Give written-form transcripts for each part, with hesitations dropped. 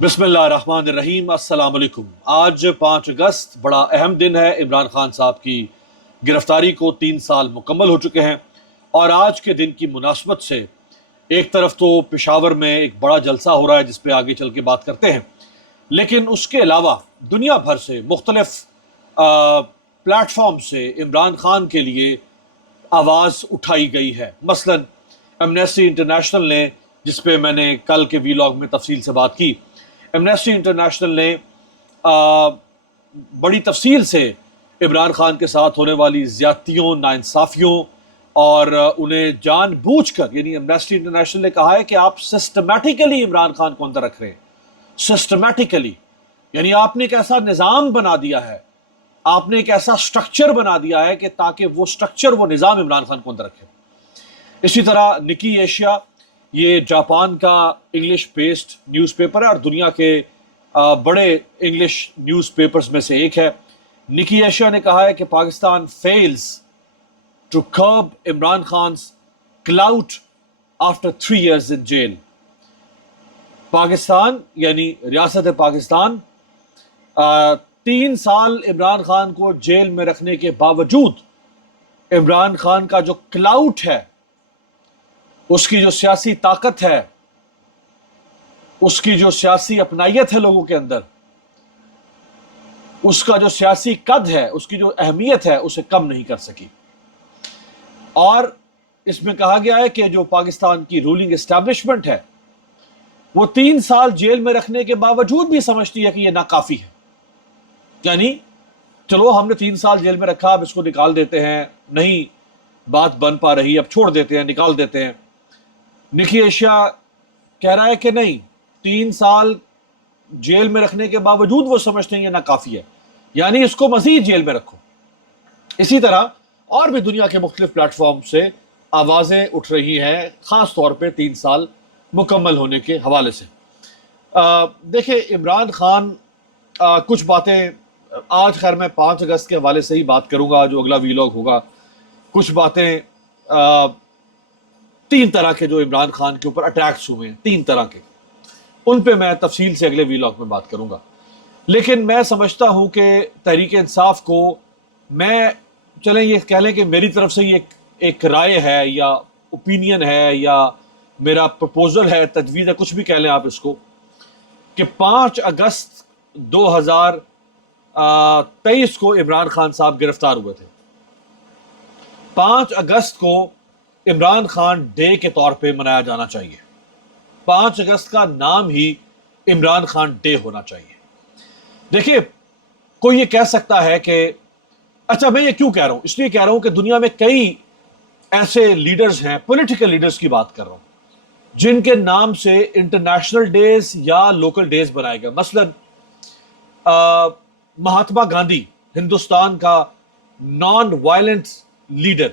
بسم اللہ الرحمن الرحیم۔ السلام علیکم۔ آج 5 اگست بڑا اہم دن ہے۔ عمران خان صاحب کی گرفتاری کو 3 سال مکمل ہو چکے ہیں، اور آج کے دن کی مناسبت سے ایک طرف تو پشاور میں ایک بڑا جلسہ ہو رہا ہے جس پہ آگے چل کے بات کرتے ہیں، لیکن اس کے علاوہ دنیا بھر سے مختلف پلیٹ فارم سے عمران خان کے لیے آواز اٹھائی گئی ہے۔ مثلا ایمنسٹی انٹرنیشنل نے، جس پہ میں نے کل کے ویلاگ میں تفصیل سے بات کی، ایمنسٹی انٹرنیشنل نے بڑی تفصیل سے عمران خان کے ساتھ ہونے والی زیادتیوں، ناانصافیوں اور انہیں جان بوجھ کر، یعنی ایمنسٹی انٹرنیشنل نے کہا ہے کہ آپ سسٹمیٹیکلی عمران خان کو اندر رکھ رہے ہیں۔ سسٹمیٹیکلی یعنی آپ نے ایک ایسا نظام بنا دیا ہے، آپ نے ایک ایسا سٹرکچر بنا دیا ہے کہ تاکہ وہ سٹرکچر، وہ نظام عمران خان کو اندر رکھے۔ اسی طرح نکی ایشیا، یہ جاپان کا انگلش بیسڈ نیوز پیپر ہے اور دنیا کے بڑے انگلش نیوز پیپرز میں سے ایک ہے۔ نکی ایشیا نے کہا ہے کہ Pakistan fails to curb Imran Khan's clout after 3 years in jail۔ Pakistan یعنی ریاست پاکستان 3 سال عمران خان کو جیل میں رکھنے کے باوجود عمران خان کا جو کلاؤٹ ہے، اس کی جو سیاسی طاقت ہے، اس کی جو سیاسی اپنائیت ہے لوگوں کے اندر، اس کا جو سیاسی قد ہے، اس کی جو اہمیت ہے، اسے کم نہیں کر سکی۔ اور اس میں کہا گیا ہے کہ جو پاکستان کی رولنگ اسٹیبلشمنٹ ہے، وہ 3 سال جیل میں رکھنے کے باوجود بھی سمجھتی ہے کہ یہ ناکافی ہے۔ یعنی چلو ہم نے 3 سال جیل میں رکھا، اب اس کو نکال دیتے ہیں، نہیں بات بن پا رہی، اب چھوڑ دیتے ہیں، نکال دیتے ہیں۔ نکی ایشیا کہہ رہا ہے کہ نہیں، 3 سال جیل میں رکھنے کے باوجود وہ سمجھتے ہیں یہ ناکافی ہے، یعنی اس کو مزید جیل میں رکھو۔ اسی طرح اور بھی دنیا کے مختلف پلیٹ فارم سے آوازیں اٹھ رہی ہیں، خاص طور پہ 3 سال مکمل ہونے کے حوالے سے۔ دیکھیں عمران خان کچھ باتیں آج، خیر میں 5 اگست کے حوالے سے ہی بات کروں گا، جو اگلا ویلاگ ہوگا۔ کچھ باتیں 3 طرح کے جو عمران خان کے اوپر اٹیکس ہوئے ہیں، 3 طرح کے، ان پہ میں تفصیل سے اگلے ویلاگ میں بات کروں گا۔ لیکن میں سمجھتا ہوں کہ تحریک انصاف کو، میں چلیں یہ کہہ لیں کہ میری طرف سے یہ ایک رائے ہے یا اوپینین ہے یا میرا پرپوزل ہے، تجویز ہے، کچھ بھی کہہ لیں آپ اس کو، کہ 5 اگست 2023 کو عمران خان صاحب گرفتار ہوئے تھے۔ 5 اگست کو عمران خان ڈے کے طور پہ منایا جانا چاہیے۔ 5 اگست کا نام ہی عمران خان ڈے ہونا چاہیے۔ دیکھیں کوئی یہ کہہ سکتا ہے کہ اچھا، میں یہ کیوں کہہ رہا ہوں؟ اس لیے کہہ رہا ہوں کہ دنیا میں کئی ایسے لیڈرز ہیں، پولیٹیکل لیڈرز کی بات کر رہا ہوں، جن کے نام سے انٹرنیشنل ڈیز یا لوکل ڈیز بنائے گئے۔ مثلا مہاتما گاندھی، ہندوستان کا non violent leader,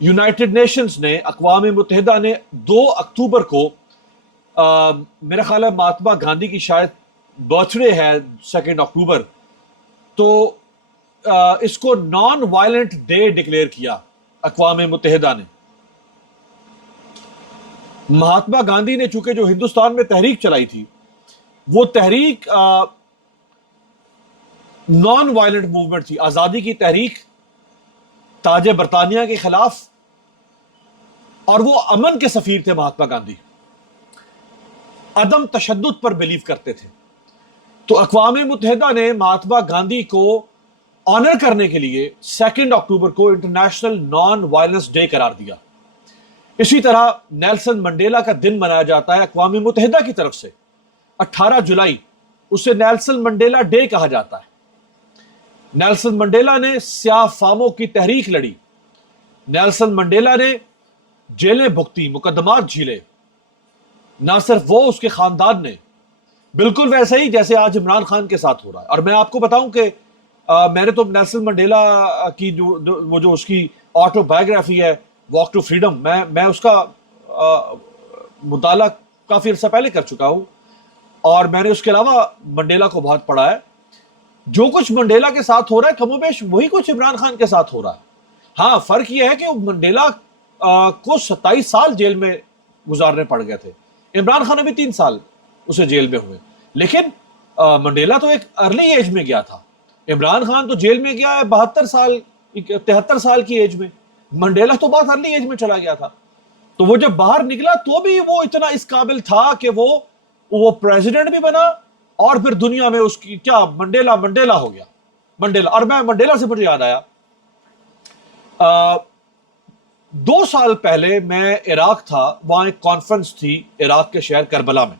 United nations نے، اقوام متحدہ نے 2 اکتوبر کو، میرا خیال ہے مہاتما گاندھی کی شاید برتھ ڈے ہے 2 اکتوبر، تو اس کو نان وائلنٹ ڈے ڈکلیئر کیا اقوام متحدہ نے۔ مہاتما گاندھی نے چونکہ جو ہندوستان میں تحریک چلائی تھی، وہ تحریک نان وائلنٹ موومنٹ تھی، آزادی کی تحریک، تاج برطانیہ کے خلاف، اور وہ امن کے سفیر تھے۔ مہاتما گاندھی عدم تشدد پر بلیو کرتے تھے، تو اقوام متحدہ نے مہاتما گاندھی کو آنر کرنے کے لیے 2 اکتوبر کو انٹرنیشنل نان وائلنس ڈے قرار دیا۔ اسی طرح نیلسن منڈیلا کا دن منایا جاتا ہے اقوام متحدہ کی طرف سے، 18 جولائی، اسے نیلسن منڈیلا ڈے کہا جاتا ہے۔ نیلسن منڈیلا نے سیاہ فاموں کی تحریک لڑی، نیلسن منڈیلا نے جیلیں بھگتی، مقدمات جھیلے، نہ صرف وہ، اس کے خاندان نے، بالکل ویسے ہی جیسے آج عمران خان کے ساتھ ہو رہا ہے۔ اور میں آپ کو بتاؤں کہ میں نے تو نیلسن منڈیلا کی جو اس کی آٹو بایوگرافی ہے، واک ٹو فریڈم، میں اس کا مطالعہ کافی عرصہ پہلے کر چکا ہوں، اور میں نے اس کے علاوہ منڈیلا کو بہت پڑھا ہے۔ جو کچھ منڈیلا کے ساتھ ہو رہا ہے کم و بیش وہی کچھ عمران خان کے ساتھ ہو رہا ہے۔ ہاں، فرق یہ ہے کہ منڈیلا کو 27 سال جیل میں گزارنے پڑ گئے تھے، عمران خان ابھی 3 سال اسے جیل میں ہوئے۔ لیکن منڈیلا تو ایک ارلی ایج میں گیا تھا. عمران خان تو جیل میں گیا ہے 73 سال کی ایج میں. منڈیلا تو بہت ارلی ایج میں چلا گیا تھا. تو وہ جب باہر نکلا تو بھی وہ اتنا اس قابل تھا کہ وہ پریزیڈنٹ بھی بنا اور پھر دنیا میں اس کی کیا منڈیلا ہو گیا. منڈیلا. اور میں منڈیلا سے مجھے یاد آیا 2 سال پہلے میں عراق تھا, وہاں ایک کانفرنس تھی عراق کے شہر کربلا میں,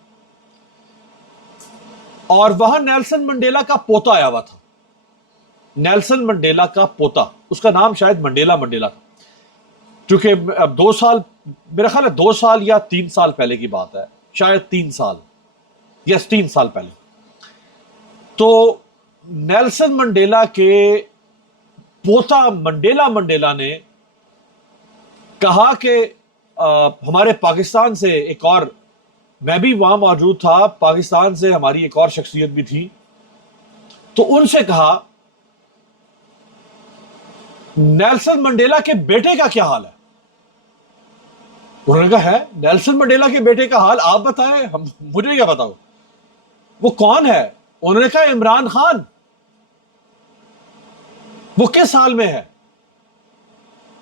اور وہاں نیلسن منڈیلا کا پوتا آیا ہوا تھا. نیلسن منڈیلا کا پوتا, اس کا نام شاید منڈیلا تھا. چونکہ اب 2 سال, میرا خیال ہے 2 سال یا 3 سال پہلے کی بات ہے, شاید 3 سال, یس 3 سال پہلے. تو نیلسن منڈیلا کے پوتا منڈیلا نے کہا کہ ہمارے پاکستان سے ایک اور, میں بھی وہاں موجود تھا, پاکستان سے ہماری ایک اور شخصیت بھی تھی, تو ان سے کہا نیلسن منڈیلا کے بیٹے کا کیا حال ہے. انہوں نے کہا ہے نیلسن منڈیلا کے بیٹے کا حال آپ بتائیں, مجھے کیا بتاؤ, وہ کون ہے. انہوں نے کہا عمران خان. وہ کس حال میں ہے؟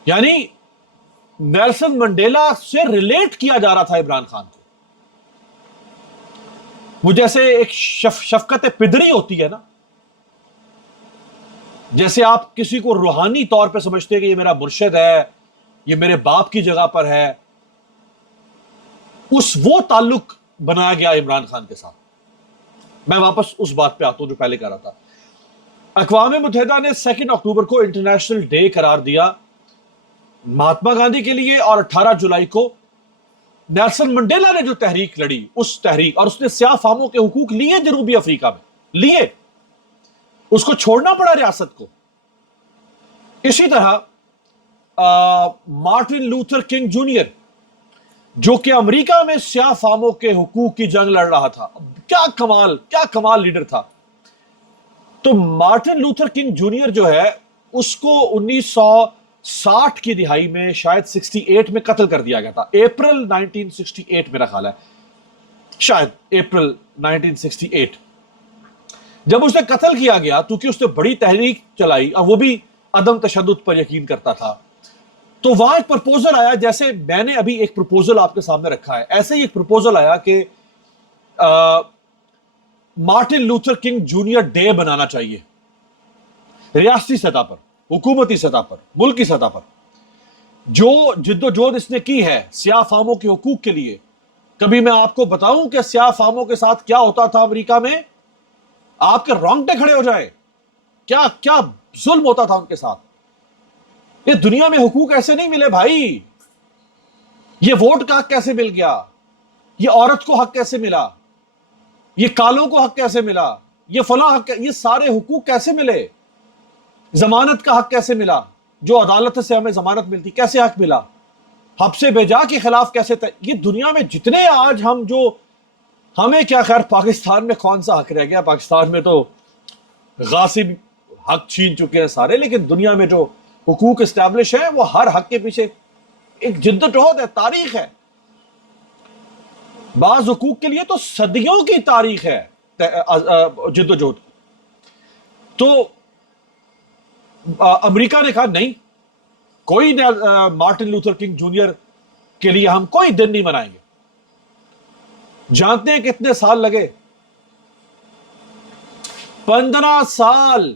یعنی نیلسن منڈیلا سے ریلیٹ کیا جا رہا تھا عمران خان کو. وہ جیسے ایک شفقت پدری ہوتی ہے نا, جیسے آپ کسی کو روحانی طور پہ سمجھتے ہیں کہ یہ میرا مرشد ہے, یہ میرے باپ کی جگہ پر ہے, وہ تعلق بنایا گیا عمران خان کے ساتھ. میں واپس اس بات پہ آتا ہوں جو پہلے کہہ رہا تھا. اقوام متحدہ نے 2 اکتوبر کو انٹرنیشنل ڈے قرار دیا مہاتما گاندھی کے لیے, اور 18 جولائی کو نیلسن منڈیلا نے جو تحریک لڑی, اس تحریک, اور اس نے سیاہ فاموں کے حقوق لیے جنوبی افریقہ میں لیے, اس کو چھوڑنا پڑا ریاست کو. اسی طرح مارٹن لوتھر کنگ جونیئر, جو کہ امریکہ میں سیاہ فاموں کے حقوق کی جنگ لڑ رہا تھا, کیا کمال لیڈر تھا. تو مارٹن لوتھر کنگ جونیئر جو ہے, اس کو 1960 کی دہائی میں شاید 68 میں قتل کر دیا گیا تھا. اپریل 1968 میرا خیال ہے, شاید اپریل 1968. جب اسے قتل کیا گیا, کیونکہ اس نے بڑی تحریک چلائی اور وہ بھی عدم تشدد پر یقین کرتا تھا, تو وہاں ایک پرپوزل آیا, جیسے میں نے ابھی ایک پرپوزل آپ کے سامنے رکھا ہے, ایسے ہی ایک پرپوزل آیا کہ Martin Luther King junior day بنانا چاہیے ریاستی سطح پر, حکومتی سطح پر, ملک کی سطح پر. جو جد و جہد اس نے کی ہے سیاہ فاموں کے حقوق کے لیے, کبھی میں آپ کو بتاؤں کہ سیاہ فاموں کے ساتھ کیا ہوتا تھا امریکہ میں, آپ کے رونگٹے کھڑے ہو جائیں. کیا ظلم ہوتا تھا ان کے ساتھ. یہ دنیا میں حقوق ایسے نہیں ملے بھائی. یہ ووٹ کا حق کیسے مل گیا, یہ عورت کو حق کیسے ملا, یہ کالوں کو حق کیسے ملا, یہ فلاں حق, یہ سارے حقوق کیسے ملے. ضمانت کا حق کیسے ملا, جو عدالت سے ہمیں ضمانت ملتی کیسے حق ملا, حبس بیجا کے خلاف کیسے یہ دنیا میں جتنے آج ہم جو, ہمیں کیا خیر پاکستان میں کون سا حق رہ گیا, پاکستان میں تو غاصب حق چھین چکے ہیں سارے, لیکن دنیا میں جو حقوق اسٹیبلش ہیں وہ ہر حق کے پیچھے ایک جدوجہد ہے, تاریخ ہے. بعض حقوق کے لیے تو صدیوں کی تاریخ ہے جدوجہد. تو امریکہ نے کہا نہیں, کوئی مارٹن لوتھر کنگ جونیئر کے لیے ہم کوئی دن نہیں منائیں گے. جانتے ہیں کتنے سال لگے؟ 15 سال.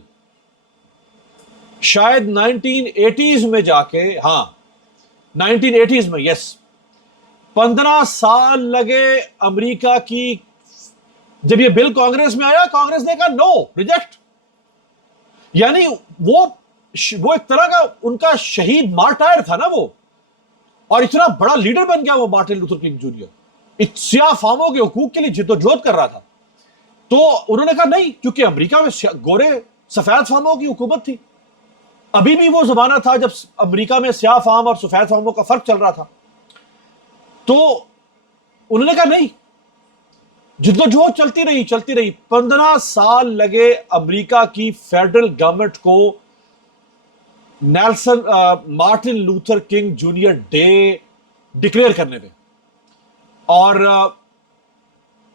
شاید 1980s میں جا کے, ہاں 1980s میں, یس 15 سال لگے امریکہ کی. جب یہ بل کانگریس میں آیا, کانگریس نے کہا نو, ریجیکٹ. یعنی وہ ایک طرح کا ان کا شہید مارٹائر تھا نا وہ, اور اتنا بڑا لیڈر بن گیا وہ مارٹن لوتھر کنگ جونیئر, سیاہ فاموں کے حقوق کے لیے جدوجہد کر رہا تھا. تو انہوں نے کہا نہیں, کیونکہ امریکہ میں گورے سفید فاموں کی حکومت تھی. ابھی بھی وہ زمانہ تھا جب امریکہ میں سیاہ فام اور سفید فاموں کا فرق چل رہا تھا. تو انہوں نے کہا نہیں, جدوجہد چلتی رہی. 15 سال لگے امریکہ کی فیڈرل گورنمنٹ کو Martin Luther King junior day declare کرنے میں. اور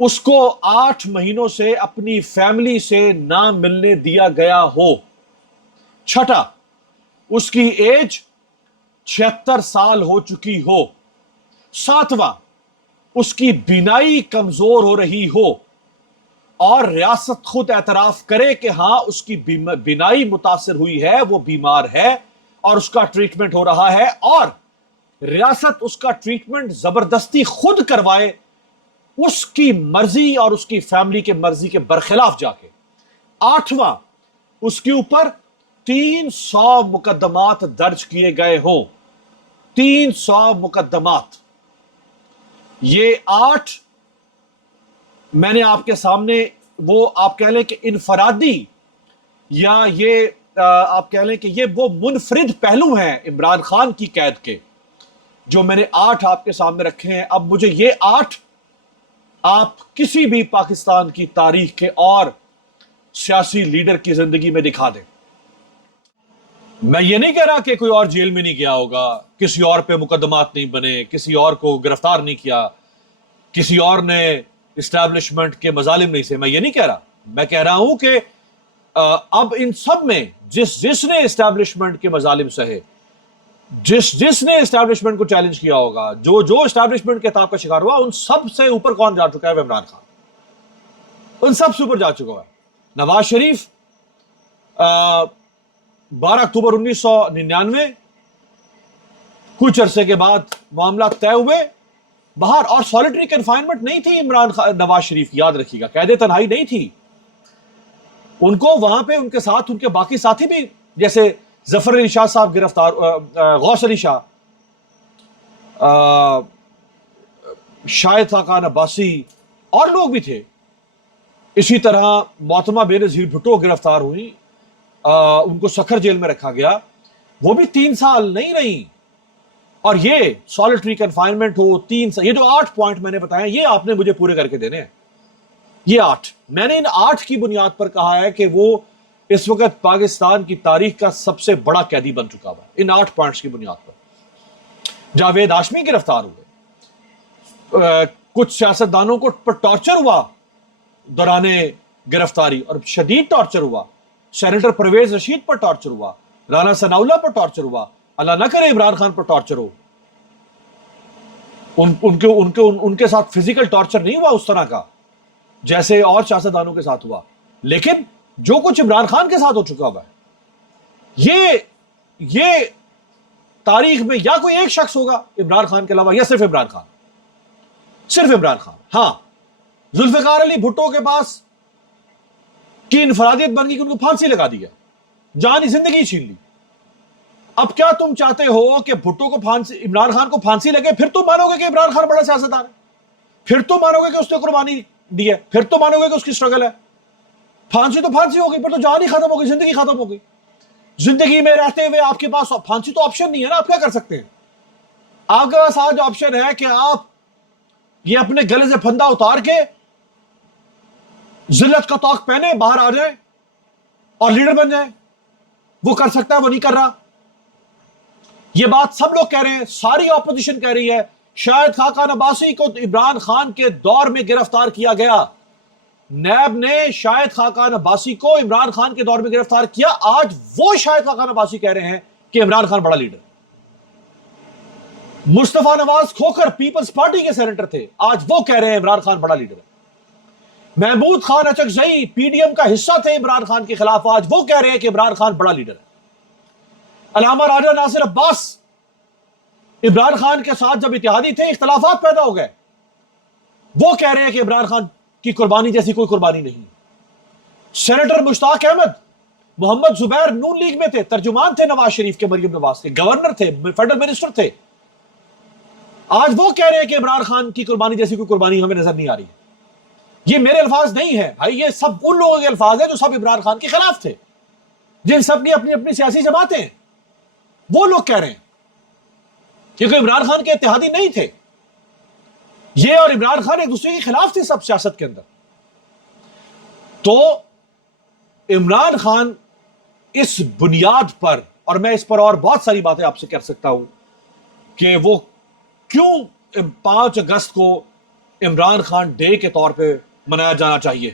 اس کو 8 مہینوں سے اپنی فیملی سے نہ ملنے دیا گیا ہو. چھٹا، اس کی ایج 76 سال ہو چکی ہو. ساتواں، اس کی بینائی کمزور ہو رہی ہو اور ریاست خود اعتراف کرے کہ ہاں اس کی بینائی متاثر ہوئی ہے، وہ بیمار ہے اور اس کا ٹریٹمنٹ ہو رہا ہے، اور ریاست اس کا ٹریٹمنٹ زبردستی خود کروائے اس کی مرضی اور اس کی فیملی کے مرضی کے برخلاف جا کے. آٹھواں، اس کے اوپر 300 مقدمات درج کیے گئے ہوں. 300 مقدمات. یہ 8 میں نے آپ کے سامنے وہ آپ کہہ لیں کہ انفرادی یا یہ آپ کہہ لیں کہ یہ وہ منفرد پہلو ہیں عمران خان کی قید کے جو میں نے 8 آپ کے سامنے رکھے ہیں. اب مجھے یہ 8 آپ کسی بھی پاکستان کی تاریخ کے اور سیاسی لیڈر کی زندگی میں دکھا دیں. میں یہ نہیں کہہ رہا کہ کوئی اور جیل میں نہیں گیا ہوگا، کسی اور پہ مقدمات نہیں بنے، کسی اور کو گرفتار نہیں کیا، کسی اور نے اسٹیبلشمنٹ کے مظالم نہیں سے. میں یہ نہیں کہہ رہا. میں کہہ رہا ہوں کہ اب ان سب میں جس نے اسٹیبلشمنٹ کے مظالم سہے، جس نے اسٹیبلشمنٹ کو چیلنج کیا ہوگا، جو اسٹیبلشمنٹ کے تاب کا شکار ہوا، ان سب سے اوپر کون جا چکا ہے؟ وہ عمران خان. ان سب سے اوپر جا چکا ہے. نواز شریف 12 اکتوبر 1999 کچھ عرصے کے بعد معاملات طے ہوئے باہر، اور سولیٹری کنفائنمنٹ نہیں تھی نواز شریف کی، یاد رکھیے گا، قید تنہائی نہیں تھی. ان کو وہاں پہ ان کے ساتھ ان کے باقی ساتھی بھی، جیسے ظفر علی شاہ صاحب گرفتار، غوث علی شاہ، شاہد خاقان عباسی اور لوگ بھی تھے. اسی طرح محتمہ بے نظیر بھٹو گرفتار ہوئی، ان کو سکھر جیل میں رکھا گیا، وہ بھی 3 سال نہیں رہی. اور یہ سولیٹری کنفائنمنٹ ہو 3 سال، یہ جو 8 پوائنٹ میں نے بتایا یہ آپ نے مجھے پورے کر کے دینے ہیں. یہ 8 میں نے ان 8 کی بنیاد پر کہا ہے کہ وہ اس وقت پاکستان کی تاریخ کا سب سے بڑا قیدی بن چکا ہوا ہے. ان 8 پوائنٹس کی بنیاد پر جاوید ہاشمی گرفتار ہوئے، کچھ سیاستدانوں کو پر ٹارچر ہوا دوران گرفتاری، اور شدید ٹارچر ہوا. سینیٹر پرویز رشید پر ٹارچر ہوا، رانا ثناءاللہ پر ٹارچر ہوا، اللہ نہ کرے عمران خان پر ٹارچر ہو. ان کے ساتھ فزیکل ٹارچر نہیں ہوا اس طرح کا جیسے اور سیاستدانوں کے ساتھ ہوا، لیکن جو کچھ عمران خان کے ساتھ ہو چکا ہوا ہے، یہ تاریخ میں یا کوئی ایک شخص ہوگا عمران خان کے علاوہ، یا صرف عمران خان. صرف عمران خان. ہاں، ذوالفقار علی بھٹو کے پاس کی انفرادیت بن گئی کہ ان کو پھانسی لگا دی ہے، جانی زندگی چھین لی. اب کیا تم چاہتے ہو کہ بھٹو کو عمران خان کو پھانسی لگے، پھر تم مانو گے کہ عمران خان بڑا سیاستدان ہے، پھر تو مانو گے کہ اس نے قربانی دی ہے، پھر تو مانو گے کہ اس کی سٹرگل ہے. پھانسی تو پھانسی ہو گئی، پھر تو جان ہی ختم ہو گئی، زندگی ختم ہو گئی. زندگی میں رہتے ہوئے آپ کے پاس پھانسی تو آپشن نہیں ہے نا. آپ کیا کر سکتے ہیں؟ آپ کے پاس آج آپشن ہے کہ آپ یہ اپنے گلے سے پھندا اتار کے ذلت کا طوق پہنے باہر آ جائیں اور لیڈر بن جائیں. وہ کر سکتا ہے، وہ نہیں کر رہا. یہ بات سب لوگ کہہ رہے ہیں، ساری اپوزیشن کہہ رہی ہے. شاہد خاقان عباسی کو عمران خان کے دور میں گرفتار کیا گیا، نیب نے شاہد خاقان عباسی کو عمران خان کے دور میں گرفتار کیا. آج وہ شاہد خاقان عباسی کہہ رہے ہیں کہ عمران خان بڑا لیڈر. مصطفیٰ نواز کھوکھر پیپلز پارٹی کے سینیٹر تھے، آج وہ کہہ رہے ہیں عمران خان بڑا لیڈر ہے. Mahmood Khan Achakzai P D M کا حصہ تھے عمران خان کے خلاف، آج وہ کہہ رہے ہیں کہ عمران خان بڑا لیڈر ہے. علامہ راجہ ناصر عباس عمران خان کے ساتھ جب اتحادی تھے، اختلافات پیدا ہو گئے، وہ کہہ رہے ہیں کہ عمران خان کی قربانی جیسی کوئی قربانی نہیں. سینیٹر مشتاق احمد، محمد زبیر نون لیگ میں تھے، ترجمان تھے نواز شریف کے، مریم نواز کے گورنر تھے، فیڈرل منسٹر تھے. آج وہ کہہ رہے ہیں کہ عمران خان کی قربانی جیسی کوئی قربانی ہمیں نظر نہیں آ رہی. یہ میرے الفاظ نہیں ہیں بھائی، یہ سب ان لوگوں کے الفاظ ہیں جو سب عمران خان کے خلاف تھے، جن سب کی اپنی اپنی سیاسی جماعتیں ہیں. وہ لوگ کہہ رہے ہیں کیونکہ عمران خان کے اتحادی نہیں تھے. یہ اور عمران خان ایک دوسرے کے خلاف تھے سب سیاست کے اندر. تو عمران خان اس بنیاد پر، اور میں اس پر اور بہت ساری باتیں آپ سے کر سکتا ہوں کہ وہ کیوں 5 اگست کو عمران خان ڈے کے طور پہ منایا جانا چاہیے.